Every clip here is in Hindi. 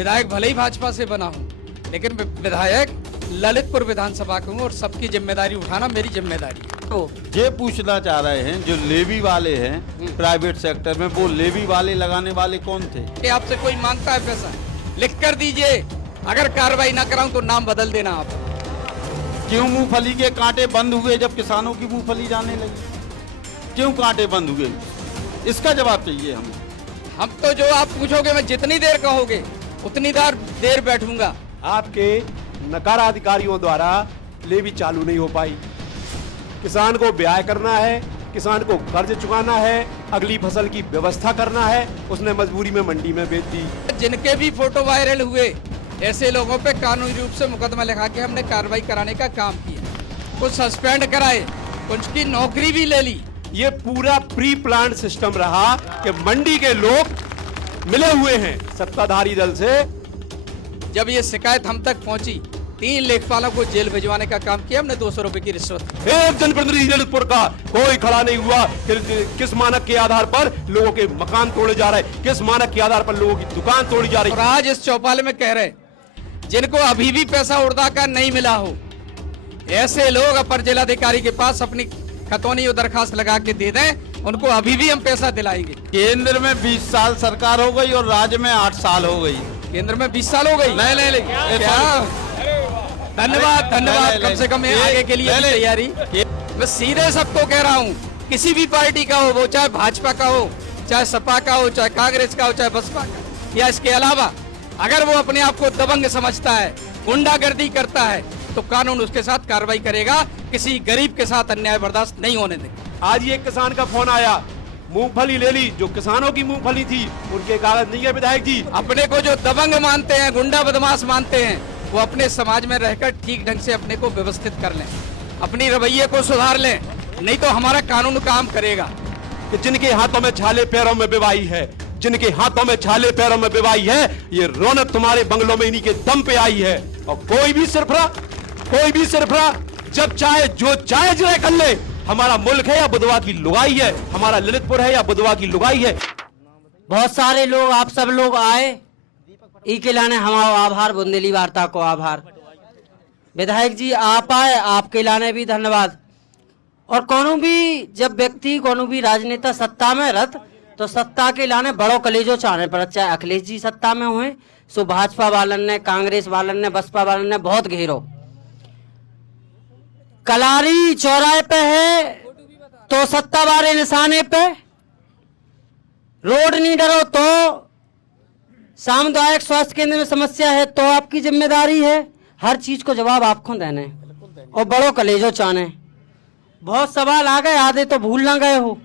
विधायक भले ही भाजपा से बना हूँ, लेकिन विधायक ललितपुर विधानसभा का हूँ और सबकी जिम्मेदारी उठाना मेरी जिम्मेदारी है। तो ये पूछना चाह रहे हैं, जो लेवी वाले हैं प्राइवेट सेक्टर में, वो लेवी वाले लगाने वाले कौन थे? कि आपसे कोई मांगता है पैसा, लिख कर दीजिए। अगर कार्रवाई ना कराऊं तो नाम बदल देना आप। क्यों मूंगफली के कांटे बंद हुए जब किसानों की मूंगफली जाने लगी? क्यों कांटे बंद हुए? इसका जवाब चाहिए हमें। हम तो जो आप पूछोगे, मैं जितनी देर कहोगे उतनी देर बैठूंगा। आपके नकारा अधिकारियों द्वारा लेवी चालू नहीं हो पाई। किसान को ब्याह करना है, किसान को कर्ज चुकाना है, अगली फसल की व्यवस्था करना है, उसने मजबूरी में मंडी में बेच दी। जिनके भी फोटो वायरल हुए, ऐसे लोगों पे कानूनी रूप से मुकदमा लिखा के हमने कार्रवाई कराने का काम किया। कुछ सस्पेंड कराए, कुछ की नौकरी भी ले ली। ये पूरा प्री प्लान सिस्टम रहा कि मंडी के लोग मिले हुए हैं सत्ताधारी दल से। जब ये शिकायत हम तक पहुंची, 3 लेखपालों को जेल भिजवाने का काम किया हमने। 200 रुपए की रिश्वत। एक जनप्रतिनिधि ललितपुर का कोई खड़ा नहीं हुआ। किस मानक के आधार पर लोगों के मकान तोड़े जा रहे, किस मानक के आधार पर लोगों की दुकान तोड़ी जा रही। और आज इस चौपाल में कह रहे, जिनको अभी भी पैसा उड़दा का नहीं मिला हो, ऐसे लोग अपर जिलाधिकारी के पास अपनी खतौनी और दरखास्त लगा के दे दें, उनको अभी भी हम पैसा दिलाएंगे। केंद्र में 20 साल सरकार हो गई और राज्य में 8 साल हो गई। केंद्र में 20 साल हो गई। नहीं क्या? धन्यवाद धन्यवाद। कम से कम आगे के लिए तैयारी। मैं सीधे सबको कह रहा हूँ, किसी भी पार्टी का हो, वो चाहे भाजपा का हो, चाहे सपा का हो, चाहे कांग्रेस का हो, चाहे बसपा का, या इसके अलावा अगर वो अपने आप को दबंग समझता है, गुंडागर्दी करता है, तो कानून उसके साथ कार्रवाई करेगा। किसी गरीब के साथ अन्याय बर्दाश्त नहीं होने देगा। आज ये किसान का फोन आया, मूंगफली ले ली, जो किसानों की मूंगफली थी उनके कागज नहीं है। विधायक जी, अपने को जो दबंग मानते हैं, गुंडा बदमाश मानते हैं, वो अपने समाज में रहकर ठीक ढंग से अपने को व्यवस्थित कर लें, अपनी रवैये को सुधार लें, नहीं तो हमारा कानून काम करेगा। कि जिनके हाथों में छाले पैरों में बेवाई है, जिनके हाथों में छाले पैरों में बेवाई है, ये रौनक तुम्हारे बंगलों में इन्हीं के दम पे आई है। और कोई भी सिरफरा जब चाहे जो चाहे जो कर ले। हमारा मुल्क है या बुधवा की लुगाई है, हमारा ललितपुर है या बुधवा की लुगाई है। बहुत सारे लोग, आप सब लोग आए, ई के लाने हमारा आभार, बुंदेली वार्ता को आभार। विधायक जी आप आए, आपके लाने भी धन्यवाद। और कोनो भी जब व्यक्ति, कोनो भी राजनेता सत्ता में रत, तो सत्ता के लाने बड़ो कलेजो चाहने पर, चाहे अखिलेश जी सत्ता में हुए, सो भाजपा वालन ने, कांग्रेस वालन ने, बसपा वालन ने बहुत घेरो। कलारी चौराहे पे है तो सत्ता वाले निशाने पे, रोड नहीं डरो तो, सामुदायिक स्वास्थ्य केंद्र में समस्या है तो आपकी जिम्मेदारी है। हर चीज को जवाब आपको देने और बड़ो कलेजो चाने। बहुत सवाल आ गए, आधे तो भूल ना गए हो,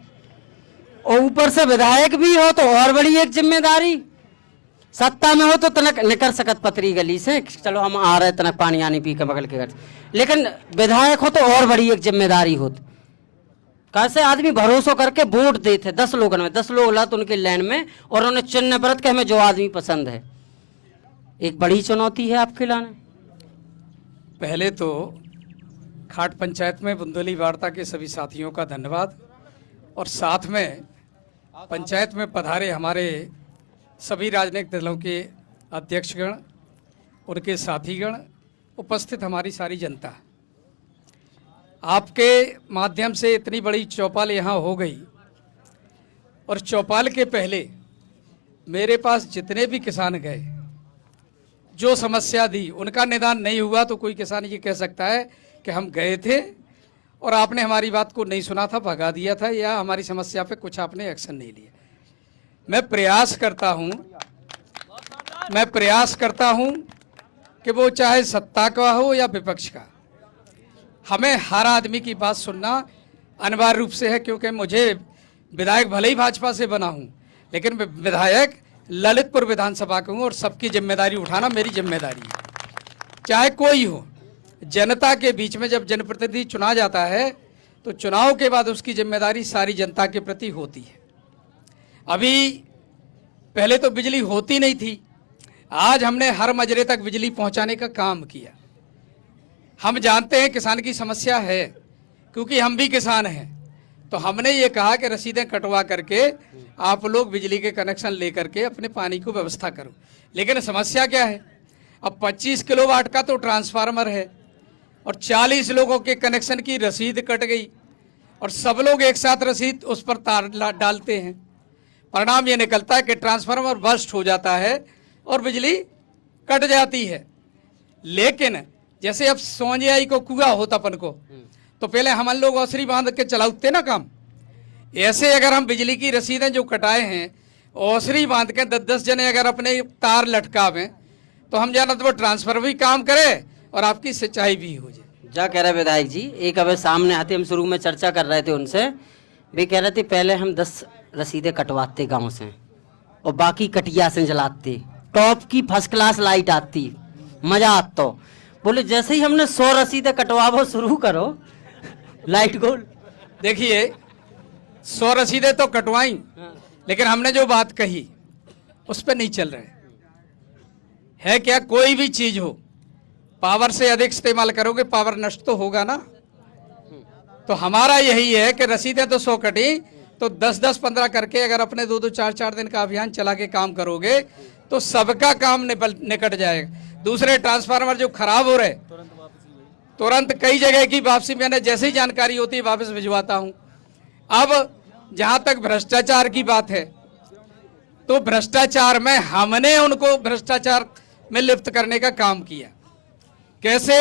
और ऊपर से विधायक भी हो तो और बड़ी एक जिम्मेदारी। सत्ता में हो तो तनक निकल सकत पतरी गली से, चलो हम आ रहे तनक पानी आनी पी के बगल के घर, लेकिन विधायक हो तो और बड़ी एक जिम्मेदारी होती। कैसे आदमी भरोसा करके वोट देते 10 लोगों में, 10 लोग लत उनके लाइन में, और उन्हें चुनने परत के हमें जो आदमी पसंद है। एक बड़ी चुनौती है आपके लाने। पहले तो खाट पंचायत में बुंदेली वार्ता के सभी साथियों का धन्यवाद, और साथ में पंचायत में पधारे हमारे सभी राजनीतिक दलों के अध्यक्षगण, उनके साथीगण, उपस्थित हमारी सारी जनता। आपके माध्यम से इतनी बड़ी चौपाल यहाँ हो गई, और चौपाल के पहले मेरे पास जितने भी किसान गए, जो समस्या दी, उनका निदान नहीं हुआ तो कोई किसान ये कह सकता है कि हम गए थे और आपने हमारी बात को नहीं सुना था, भगा दिया था, या हमारी समस्या पे कुछ आपने एक्शन नहीं लिया। मैं प्रयास करता हूं कि वो चाहे सत्ता का हो या विपक्ष का, हमें हर आदमी की बात सुनना अनिवार्य रूप से है। क्योंकि मुझे विधायक भले ही भाजपा से बना हूं, लेकिन विधायक ललितपुर विधानसभा का हूं और सबकी जिम्मेदारी उठाना मेरी जिम्मेदारी है, चाहे कोई हो। जनता के बीच में जब जनप्रतिनिधि चुना जाता है तो चुनाव के बाद उसकी जिम्मेदारी सारी जनता के प्रति होती है। अभी पहले तो बिजली होती नहीं थी, आज हमने हर मजरे तक बिजली पहुंचाने का काम किया। हम जानते हैं किसान की समस्या है, क्योंकि हम भी किसान हैं, तो हमने ये कहा कि रसीदें कटवा करके आप लोग बिजली के कनेक्शन लेकर के अपने पानी को व्यवस्था करो। लेकिन समस्या क्या है, अब 25 किलोवाट का तो ट्रांसफार्मर है और 40 लोगों के कनेक्शन की रसीद कट गई और सब लोग एक साथ रसीद उस पर तार डालते हैं। परिणाम ये निकलता है कि ट्रांसफार्मर बर्स्ट हो जाता है और बिजली कट जाती है। लेकिन जैसे अब सोंजियाई को कुआ होता अपन को, तो पहले हम लोग औसरी बांध के चलाते ना काम, ऐसे अगर हम बिजली की रसीदें जो कटाए हैं औसरी बांध के 10-10 जने अगर अपने तार लटकावें तो हम जाना तो वो ट्रांसफर भी काम करे और आपकी सिंचाई भी हो जाए। जा कह रहे विधायक जी, एक अब सामने आते, हम शुरू में चर्चा कर रहे थे उनसे, वे कह रहे थे पहले हम 10 रसीदें कटवाते गांव से और बाकी कटिया से जलाते, टॉप की फर्स्ट क्लास लाइट आती, मजा आता। बोले जैसे ही हमने 100 रसीदें कटवाओ शुरू करो लाइट गोल। देखिए 100 रसीदें तो कटवाई, लेकिन हमने जो बात कही उस पर नहीं चल रहे है। क्या कोई भी चीज हो पावर से अधिक इस्तेमाल करोगे पावर नष्ट तो होगा ना। तो हमारा यही है कि रसीदें तो 100 कटी, तो 10-10, 15 करके अगर अपने 2-2, 4-4 दिन का अभियान चला के काम करोगे तो सबका काम निकट जाएगा। दूसरे ट्रांसफार्मर जो खराब हो रहे तुरंत कई जगह की वापसी मैंने जैसे ही जानकारी होती है वापस भिजवाता हूं। अब जहां तक भ्रष्टाचार की बात है तो भ्रष्टाचार में हमने उनको भ्रष्टाचार में लिप्त करने का काम किया। कैसे?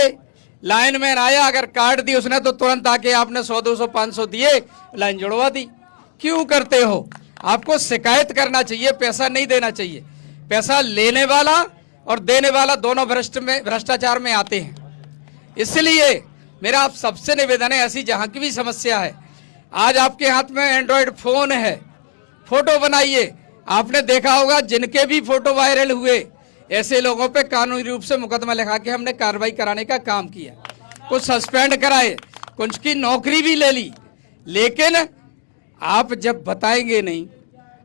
लाइन मैन आया, अगर कार्ड दी उसने तो तुरंत आके आपने 100, 200, 500 दिए, लाइन जुड़वा दी। क्यों करते हो? आपको शिकायत करना चाहिए, पैसा नहीं देना चाहिए। पैसा लेने वाला और देने वाला दोनों भ्रष्टाचार में आते हैं। इसलिए मेरा आप सबसे निवेदन है, ऐसी जहां की भी समस्या है, आज आपके हाथ में एंड्रॉयड फोन है, फोटो बनाइए। आपने देखा होगा जिनके भी फोटो वायरल हुए ऐसे लोगों पे कानूनी रूप से मुकदमा लिखा के हमने कार्रवाई कराने का काम किया, कुछ सस्पेंड कराए, कुछ की नौकरी भी ले ली। लेकिन आप जब बताएंगे नहीं,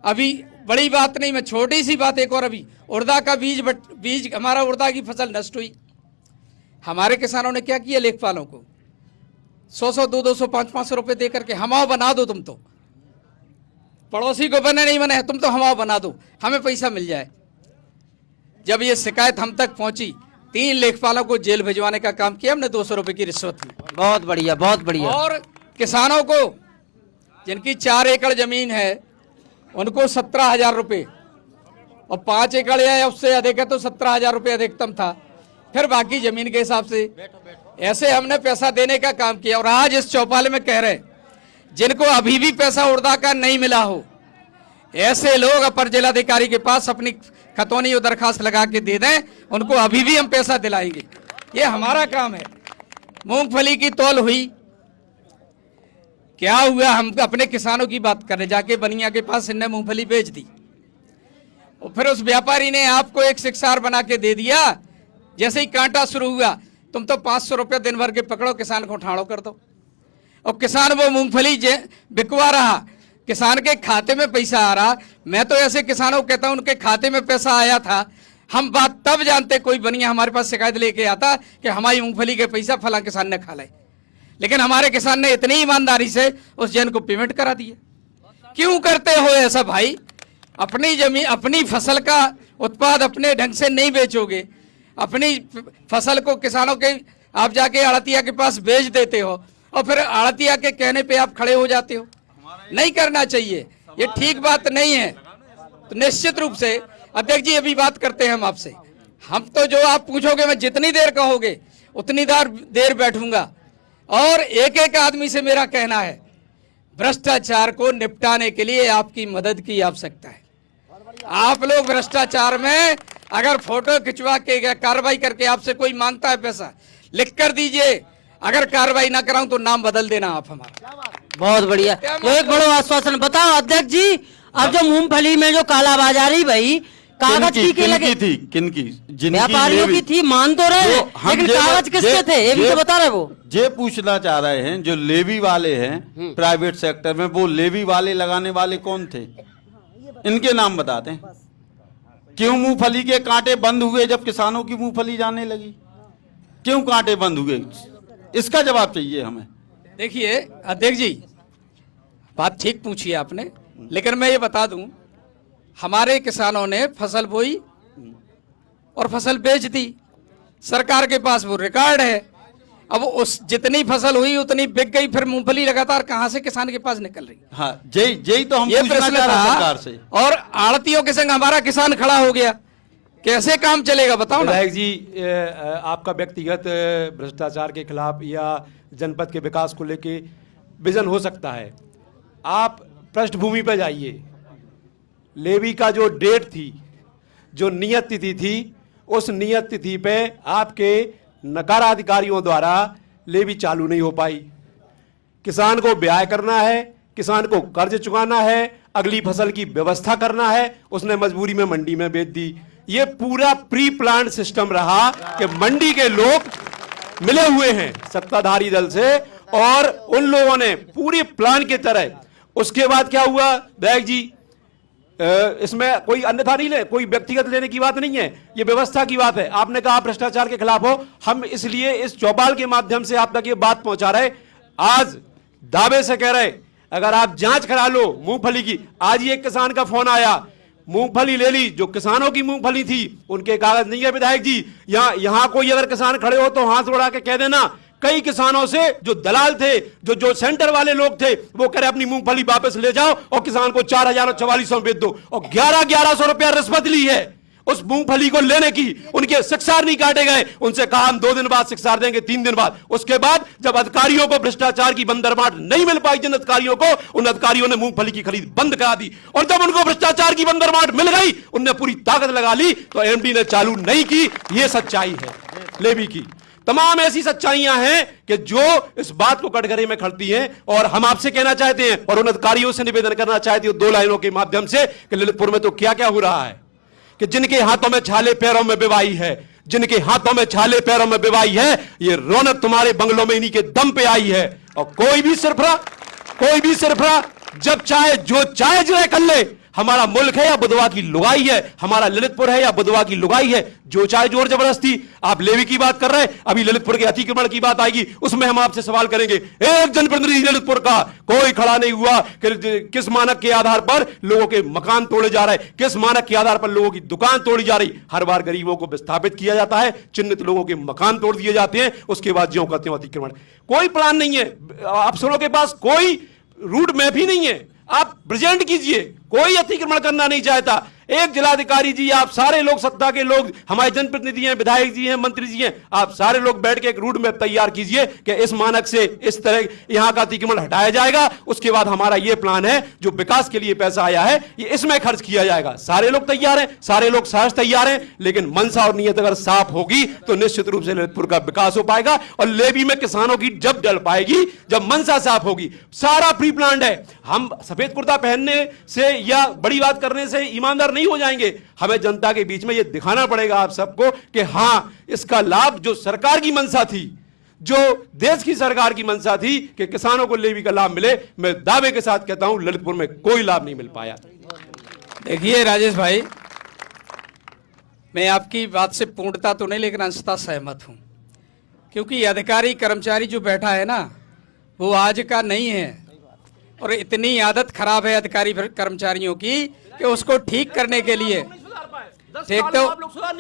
अभी बड़ी बात नहीं, मैं छोटी सी बात एक और, अभी उड़दा का बीज हमारा उड़दा की फसल नष्ट हुई। हमारे किसानों ने क्या किया, लेखपालों को 100-100, 200-200, 500-500 रुपए दे करके हमाओ बना दो, तुम तो पड़ोसी को बने नहीं बने, तुम तो हमाओ बना दो, हमें पैसा मिल जाए। जब ये शिकायत हम तक पहुंची 3 लेखपालों को जेल भिजवाने का काम किया हमने 200 रुपए की रिश्वत में। बहुत बढ़िया, बहुत बढ़िया। और किसानों को जिनकी 4 एकड़ जमीन है उनको 17,000 रुपए, और 5 एकड़ या उससे अधिक है तो 17,000 रुपए अधिकतम था, फिर बाकी जमीन के हिसाब से ऐसे हमने पैसा देने का काम किया। और आज इस चौपाल में कह रहे जिनको अभी भी पैसा उड़दा का नहीं मिला हो, ऐसे लोग अपर जिलाधिकारी के पास अपनी खतौनी और दरखास्त लगा के दे दें, उनको अभी भी हम पैसा दिलाएंगे। ये हमारा काम है। मूंगफली की तौल हुई, क्या हुआ, हम अपने किसानों की बात करें, जाके बनिया के पास इनने मूंगफली बेच दी और फिर उस व्यापारी ने आपको एक शिक्षार बना के दे दिया। जैसे ही कांटा शुरू हुआ, तुम तो 500 रुपये दिन भर के पकड़ो, किसान को ठाड़ो कर दो, और किसान वो मूंगफली बिकवा रहा, किसान के खाते में पैसा आ रहा। मैं तो ऐसे किसानों को कहता हूं उनके खाते में पैसा आया था, हम बात तब जानते, कोई बनिया हमारे पास शिकायत लेके आता कि हमारी मूंगफली के पैसा फला किसान ने खा लाए, लेकिन हमारे किसान ने इतनी ईमानदारी से उस जन को पेमेंट करा दिया। क्यों करते हो ऐसा भाई? अपनी जमीन, अपनी फसल का उत्पाद अपने ढंग से नहीं बेचोगे, अपनी फसल को किसानों के आप जाके आड़तिया के पास बेच देते हो और फिर आड़तिया के कहने पे आप खड़े हो जाते हो। नहीं करना चाहिए, ये ठीक बात नहीं है। तो निश्चित रूप से अध्यक्ष जी अभी बात करते हैं हम आपसे, हम तो जो आप पूछोगे मैं जितनी देर कहोगे उतनी देर बैठूंगा। और एक एक आदमी से मेरा कहना है, भ्रष्टाचार को निपटाने के लिए आपकी मदद की आवश्यकता है। आप लोग भ्रष्टाचार में अगर फोटो खिंचवा के कार्रवाई करके आपसे कोई मांगता है पैसा, लिख कर दीजिए, अगर कार्रवाई ना कराऊं तो नाम बदल देना आप हमारा। बहुत बढ़िया, तो एक बड़ा आश्वासन। बताओ अध्यक्ष जी, अब जो मूंगफली में जो कालाबाजारी भाई, कागज की लगे थी, किनकी? व्यापारियों की थी, मान तो रहे, लेकिन कागज किसके थे ये भी तो बता रहे। वो ये पूछना चाह रहे हैं, जो लेवी वाले हैं प्राइवेट सेक्टर में, वो लेवी वाले लगाने वाले कौन थे? इनके नाम बताते हैं। क्यों मूंगफली के कांटे बंद हुए जब किसानों की मूंगफली जाने लगी? क्यों कांटे बंद हुए? इसका जवाब चाहिए हमें। देखिए अध्यक्ष जी, बात ठीक पूछी आपने, लेकिन मैं ये बता दूं, हमारे किसानों ने फसल बोई और फसल बेच दी। सरकार के पास वो रिकॉर्ड है। अब उस जितनी फसल हुई उतनी बिक गई, फिर मूंगफली लगातार कहां से किसान के पास निकल रही? हाँ, यही तो हम ये पूछना प्रश्न चाह रहे हैं था। सरकार से। और आड़तियों के संग हमारा किसान खड़ा हो गया, कैसे काम चलेगा बताओ ना। विधायक जी, आपका व्यक्तिगत भ्रष्टाचार के खिलाफ या जनपद के विकास को लेके विजन हो सकता है। आप पृष्ठभूमि पर जाइए। लेवी का जो डेट थी, जो नियत तिथि थी, उस नियत तिथि पे आपके नकारा अधिकारियों द्वारा लेवी चालू नहीं हो पाई। किसान को ब्याह करना है, किसान को कर्ज चुकाना है, अगली फसल की व्यवस्था करना है, उसने मजबूरी में मंडी में बेच दी। ये पूरा प्री प्लान सिस्टम रहा कि मंडी के लोग मिले हुए हैं सत्ताधारी दल से और उन लोगों ने पूरी प्लान के तरह। उसके बाद क्या हुआ विधायक जी, इसमें कोई अन्यथा नहीं ले, कोई व्यक्तिगत लेने की बात नहीं है, ये व्यवस्था की बात है। आपने कहा आप भ्रष्टाचार के खिलाफ हो, हम इसलिए इस चौपाल के माध्यम से आप तक ये बात पहुंचा रहे। आज दावे से कह रहे अगर आप जांच करा लो मूंगफली की। आज ही एक किसान का फोन आया, मूंगफली ले ली, जो किसानों की मूंगफली थी उनके कागज नहीं है विधायक जी। यहां कोई अगर किसान खड़े हो तो हाथ उड़ा के कह देना, कई किसानों से जो दलाल थे, जो सेंटर वाले लोग थे, वो कह रहे अपनी मूंगफली वापस ले जाओ और किसान को 4,000 और 4,400 बेच दो, और 1100 रुपया रिश्वत ली है उस मूंगफली को लेने की। उनके शिक्षार नहीं काटे गए, उनसे कहा हम 2 दिन बाद शिक्षार देंगे, 3 दिन बाद। उसके बाद जब अधिकारियों को भ्रष्टाचार की बंदरबाट नहीं मिल पाई, जिन अधिकारियों को, उन अधिकारियों ने मूंगफली की खरीद बंद करा दी। और जब उनको भ्रष्टाचार की बंदरबाट मिल गई, उनने पूरी ताकत लगा ली, तो एमडी ने चालू नहीं की। यह सच्चाई है लेवी की। तमाम ऐसी सच्चाइयां हैं कि जो इस बात को कटघरे में खड़ती हैं। और हम आपसे कहना चाहते हैं और उन अधिकारियों से निवेदन करना चाहते हैं 2 लाइनों के माध्यम से कि ललितपुर में तो क्या क्या हो रहा है कि जिनके हाथों में छाले पैरों में बिवाई है, जिनके हाथों में छाले पैरों में बिवाई है, ये रौनक तुम्हारे बंगलों में इन्हीं के दम पे आई है। और कोई भी सिरफरा जब चाहे जो चाहे जो कर ले। हमारा मुल्क है या बुधवा की लुगाई है, हमारा ललितपुर है या बुधवा की लुगाई है, जो चाहे जोर जबरदस्ती। आप लेवी की बात कर रहे हैं, अभी ललितपुर के अतिक्रमण की बात आएगी, उसमें हम आपसे सवाल करेंगे। एक जनप्रतिनिधि ललितपुर का कोई खड़ा नहीं हुआ कि किस मानक के आधार पर लोगों के मकान तोड़े जा रहे हैं, किस मानक के आधार पर लोगों की दुकान तोड़ी जा रही। हर बार गरीबों को विस्थापित किया जाता है, चिन्हित लोगों के मकान तोड़ दिए जाते हैं, उसके बाद ज्यों कहते हैं अतिक्रमण। कोई प्लान नहीं है, अफसरों के पास कोई रूट मैप ही नहीं है। आप प्रेजेंट कीजिए, कोई अतिक्रमण करना नहीं चाहता। एक जिलाधिकारी जी, आप सारे लोग, सत्ता के लोग, हमारे जनप्रतिनिधि हैं, विधायक जी हैं, मंत्री जी हैं, आप सारे लोग बैठ के एक रूट मैप तैयार कीजिए कि इस मानक से इस तरह यहां का अतिक्रमण हटाया जाएगा। उसके बाद हमारा यह प्लान है, जो विकास के लिए पैसा आया है, ये इसमें खर्च किया जाएगा। सारे लोग तैयार हैं, सारे लोग सहज तैयार हैं, लेकिन मनसा और नीयत अगर साफ होगी तो निश्चित रूप से ललितपुर का विकास हो पाएगा। और लेवी में किसानों की जब जल पाएगी, जब मनसा साफ होगी। सारा प्री प्लान्ड है। हम सफेद कुर्ता पहनने से या बड़ी बात करने से ईमानदार नहीं हो जाएंगे। हमें जनता के बीच में यह दिखाना पड़ेगा आप सबको कि हां, इसका लाभ जो सरकार की मंशा थी, जो देश की सरकार की मंशा थी कि किसानों को लेवी का लाभ मिले, मैं दावे के साथ कहता हूं ललितपुर में कोई लाभ नहीं मिल पाया। देखिए राजेश भाई, मैं आपकी बात से पूर्णता तो नहीं लेकिन अंशतः सहमत हूं, क्योंकि अधिकारी कर्मचारी जो बैठा है ना, वो आज का नहीं है। और इतनी आदत खराब है अधिकारी कर्मचारियों की कि उसको ठीक करने के लिए देख तो,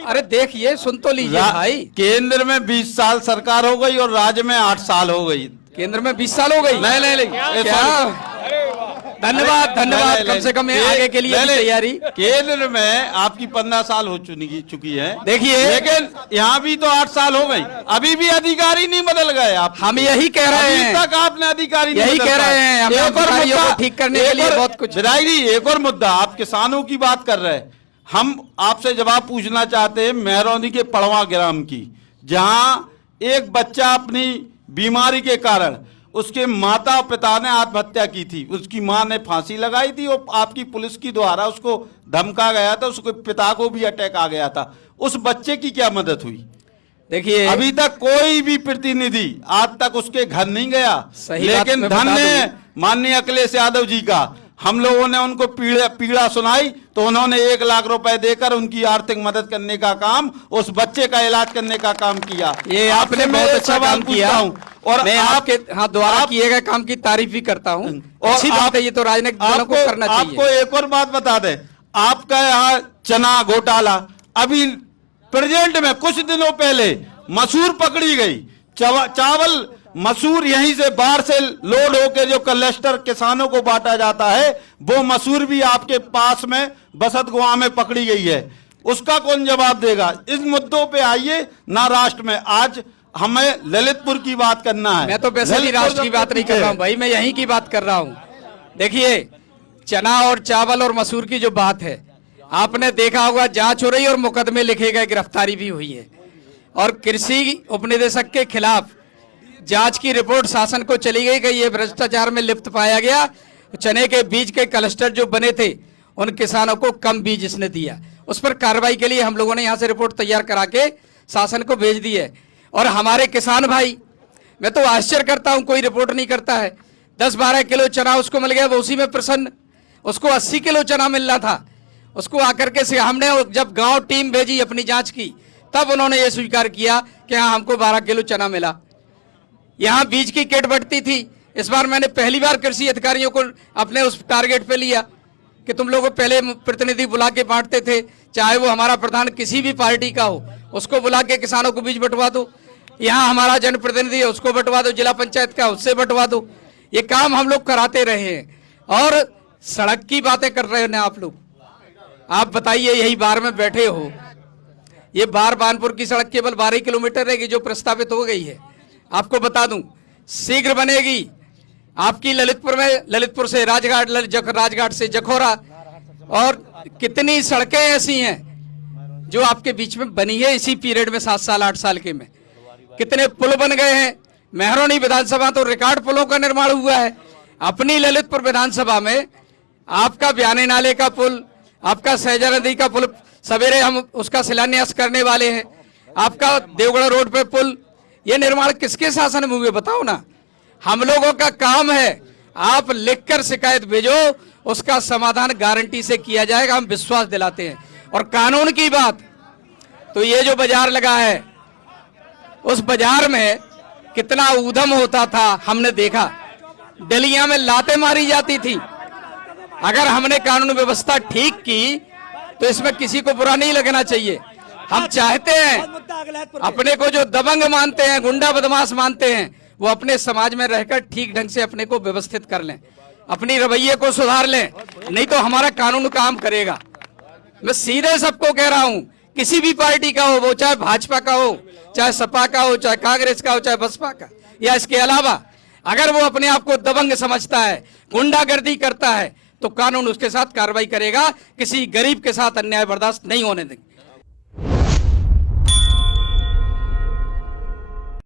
अरे देखिए, सुन तो लीजिए भाई। केंद्र में 20 साल सरकार हो गई और राज्य में 8 साल हो गई। केंद्र में 20 साल हो गई? नहीं, क्या? धन्यवाद, कम से कम आगे के लिए तैयारी। केंद्र में आपकी 15 साल हो चुकी है, देखिए, लेकिन यहाँ भी तो 8 साल हो गई, अभी भी अधिकारी नहीं बदल गए। आप हम यही कह रहे हैं, अभी तक आपने अधिकारी यही कह रहे हैं, हम अधिकारियों को ठीक करने के लिए बहुत कुछ। विधायक जी, एक और मुद्दा, आप किसानों की बात कर रहे हैं, हम आपसे जवाब पूछना चाहते हैं मेहरौनी के पड़वा ग्राम की, जहां एक बच्चा अपनी बीमारी के कारण, उसके माता पिता ने आत्महत्या की थी, उसकी मां ने फांसी लगाई थी और आपकी पुलिस की द्वारा उसको धमका गया था, उसके पिता को भी अटैक आ गया था। उस बच्चे की क्या मदद हुई? देखिए, अभी तक कोई भी प्रतिनिधि आज तक उसके घर नहीं गया। लेकिन धन्य माननीय अखिलेश यादव जी का, हम लोगों ने उनको पीड़ा सुनाई तो उन्होंने 1 लाख रुपए देकर उनकी आर्थिक मदद करने का काम, उस बच्चे का इलाज करने का काम किया। ये आपने बहुत अच्छा काम किया और मैं आपके द्वारा किए गए काम की तारीफ भी करता हूँ। अच्छी बात है, ये तो राजनीतिक दलों को करना चाहिए। आपको एक और बात बता दें, आपका यहाँ चना घोटाला, अभी प्रेजेंट में कुछ दिनों पहले मसूर पकड़ी गई, चावल मसूर यहीं से बाहर से लोड होके जो क्लस्टर किसानों को बांटा जाता है, वो मसूर भी आपके पास में बसत गांव में पकड़ी गई है। उसका कौन जवाब देगा? इस मुद्दों पे आइए ना राष्ट्र में। आज हमें ललितपुर की बात करना है। मैं तो वैसे भी राष्ट्र की बात नहीं कर रहा हूं भाई, मैं यहीं की बात कर रहा हूं। देखिए, चना और चावल और मसूर की जो बात है, आपने देखा होगा जांच हो रही है और मुकदमे लिखे गए, गिरफ्तारी भी हुई है। और कृषि उपनिदेशक के खिलाफ जांच की रिपोर्ट शासन को चली गई कि ये भ्रष्टाचार में लिप्त पाया गया। चने के बीज के क्लस्टर जो बने थे, उन किसानों को कम बीज इसने दिया। उस पर कार्रवाई के लिए हम लोगों ने यहाँ से रिपोर्ट तैयार करा के शासन को भेज दी है। और हमारे किसान भाई, मैं तो आश्चर्य करता हूँ, कोई रिपोर्ट नहीं करता है। 10-12 किलो चना उसको मिल गया, वो उसी में प्रसन्न। उसको 80 किलो चना मिल रहा था, उसको आकर के हमने जब गांव टीम भेजी अपनी जांच की, तब उन्होंने ये स्वीकार किया कि हाँ हमको 12 किलो चना मिला। यहाँ बीज की किट बढ़ती थी। इस बार मैंने पहली बार कृषि अधिकारियों को अपने उस टारगेट पे लिया कि तुम लोग पहले प्रतिनिधि बुला के बांटते थे, चाहे वो हमारा प्रधान किसी भी पार्टी का हो, उसको बुला के किसानों को बीज बंटवा दो। यहाँ हमारा जनप्रतिनिधि है, उसको बंटवा दो, जिला पंचायत का उससे बंटवा दो। ये काम हम लोग कराते रहे हैं। और सड़क की बातें कर रहे हैं ना आप लोग। आप बताइए, यही बार में बैठे हो, ये बार बानपुर की सड़क केवल 12 किलोमीटर रहेगी जो प्रस्तावित हो गई है। आपको बता दूं, शीघ्र बनेगी। आपकी ललितपुर में, ललितपुर से राजघाट, राजघाट से जखोरा, और कितनी सड़कें ऐसी हैं जो आपके बीच में बनी है इसी पीरियड में, 7 साल 8 साल के में। कितने पुल बन गए हैं। मेहरौनी विधानसभा तो रिकॉर्ड पुलों का निर्माण हुआ है। अपनी ललितपुर विधानसभा में आपका बयाने नाले का पुल, आपका सहजा नदी का पुल, सवेरे हम उसका शिलान्यास करने वाले हैं। आपका देवगढ़ रोड पे पुल, ये निर्माण किसके शासन में हुए बताओ ना। हम लोगों का काम है, आप लिखकर शिकायत भेजो, उसका समाधान गारंटी से किया जाएगा, हम विश्वास दिलाते हैं। और कानून की बात, तो ये जो बाजार लगा है, उस बाजार में कितना ऊधम होता था हमने देखा। डलियां में लातें मारी जाती थी। अगर हमने कानून व्यवस्था ठीक की तो इसमें किसी को बुरा नहीं लगना चाहिए। हम चाहते हैं अपने को जो दबंग मानते हैं, गुंडा बदमाश मानते हैं, वो अपने समाज में रहकर ठीक ढंग से अपने को व्यवस्थित कर लें, अपनी रवैये को सुधार लें, नहीं तो हमारा कानून काम करेगा। मैं सीधे सबको कह रहा हूं, किसी भी पार्टी का हो, वो चाहे भाजपा का हो, चाहे सपा का हो, चाहे कांग्रेस का हो, चाहे बसपा का, या इसके अलावा अगर वो अपने आप को दबंग समझता है, गुंडागर्दी करता है, तो कानून उसके साथ कार्रवाई करेगा। किसी गरीब के साथ अन्याय बर्दाश्त नहीं होने देंगे।